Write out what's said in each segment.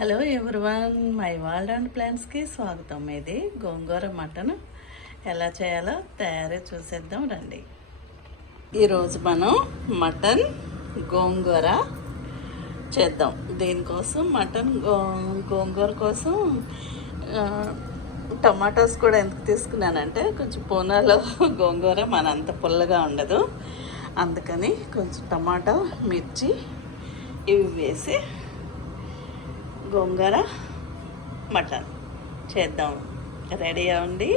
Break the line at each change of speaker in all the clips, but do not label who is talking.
Hello everyone my world and ప్లాన్స్కి స్వాగతం. ఇది గోంగూర mutton. ఎలా చేయాలో తయారీ చూసేద్దాం రండి. ఈరోజు మనం మటన్ గోంగూర చేద్దాం. దీనికోసం మటన్ గో గోంగూర కోసం టమాటోస్ కూడా ఎందుకు తీసుకున్నానంటే కొంచెం పూనాలో గోంగూర మన అంత పుల్లగా ఉండదు. అందుకని కొంచెం టమాటా మిర్చి ఇవి వేసి గోంగూర మటన్. చేద్దాం. రెడీ అవ్వండి.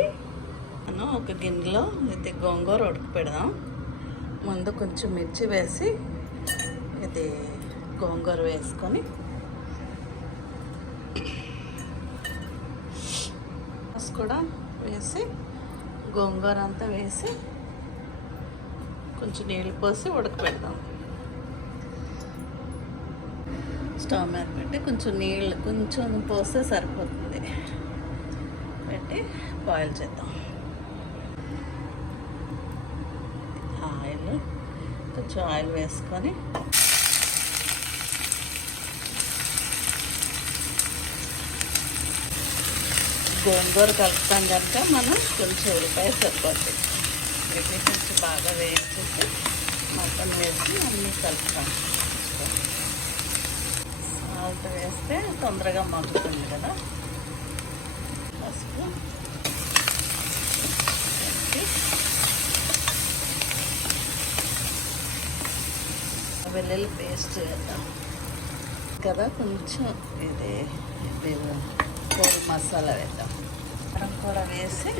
మనం ఒక గిన్నెలో ఇది గోంగూర ఉడక పెడదాం. ముందు కొంచెం మిర్చి వేసి ఇది గోంగూర వేసుకొని కూడా వేసి గోంగూర అంతా వేసి కొంచెం నీళ్ళు పోసి ఉడకపెడదాం స్టవ్ మీద పెట్టి కొంచెం నీళ్ళు కొంచెం పోస్తే సరిపోతుంది. పెట్టి బాయిల్ చేద్దాం. ఆయిల్ కొంచెం ఆయిల్ వేసుకొని గోంగూర కలుపుతాం కనుక మనం కొంచెం ఉల్లిపాయ సరిపోతుంది వీటిని కొంచెం బాగా వేయించేసి మటన్ వేసి అన్నీ కలుపుతాం. సాల్ట్ వేస్తే తొందరగా మగ్గుతుంది కదా. పసుపు. వెల్లుల్లి పేస్ట్ వేద్దాం కదా కొంచెం ఇది కోడి మసాలా వేద్దాం. కారం కూడా వేసి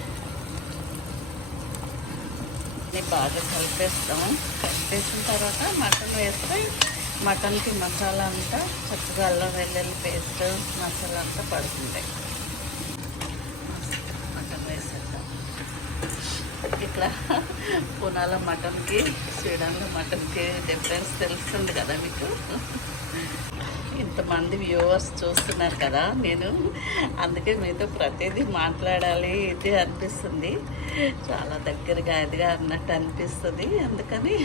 ఇది బాగా కలిపేస్తాం. కలిపేసిన తర్వాత మటన్ వేస్తే మటన్కి మసాలా అంతా చక్కగా అల్లం వెల్లుల్లి పేస్ట్ మసాలా అంతా పడుతుంటాయి మటన్ వేసేద్దాం ఇట్లా పునాల మటన్కి స్వీడన్లో మటన్కి డిఫరెన్స్ తెలుస్తుంది కదా మీకు. ఇంతమంది వ్యూవర్స్ చూస్తున్నారు కదా నేను. అందుకే మీతో ప్రతిదీ మాట్లాడాలి ఇది అనిపిస్తుంది. చాలా దగ్గరగా ఇదిగా అన్నట్టు అనిపిస్తుంది. అందుకని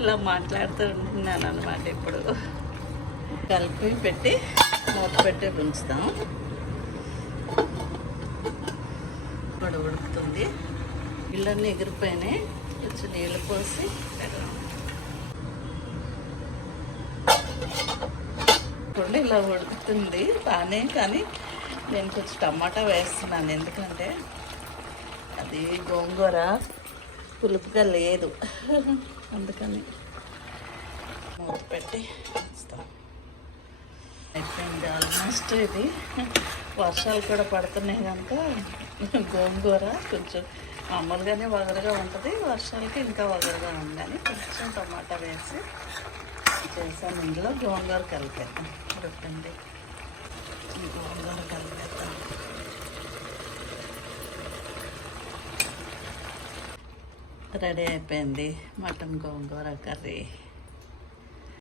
ఇలా మాట్లాడుతూ ఉంటున్నాను అనమాట ఇప్పుడు. కలిపి పెట్టి మూత పెట్టి ఉంచుతాం. ఇప్పుడు ఉడుకుతుంది. ఇళ్ళన్నీ ఎగిరిపోయినాయి. కొంచెం నీళ్ళు పోసి చూడండి ఇలా ఉడుకుతుంది. బాగానే కానీ నేను కొంచెం టమాటా వేస్తున్నాను. ఎందుకంటే అది గోంగూర పులుపుగా లేదు. అందుకని మూత పెట్టి ఇస్తాం అయిపోయింది ఆల్మోస్ట్ ఇది. వర్షాలు కూడా పడుతున్నాయి కనుక గోంగూర కొంచెం మామూలుగానే వగరగా ఉంటుంది. వర్షాలకి ఇంకా వగరగా ఉందని కొంచెం టమాటా వేసి చేసాను ఇందులో గోంగూర కలిపేద్దాం. ఉడకండి గోంగూర కలిపేద్దాం. రెడీ అయిపోయింది. Mutton gongura curry.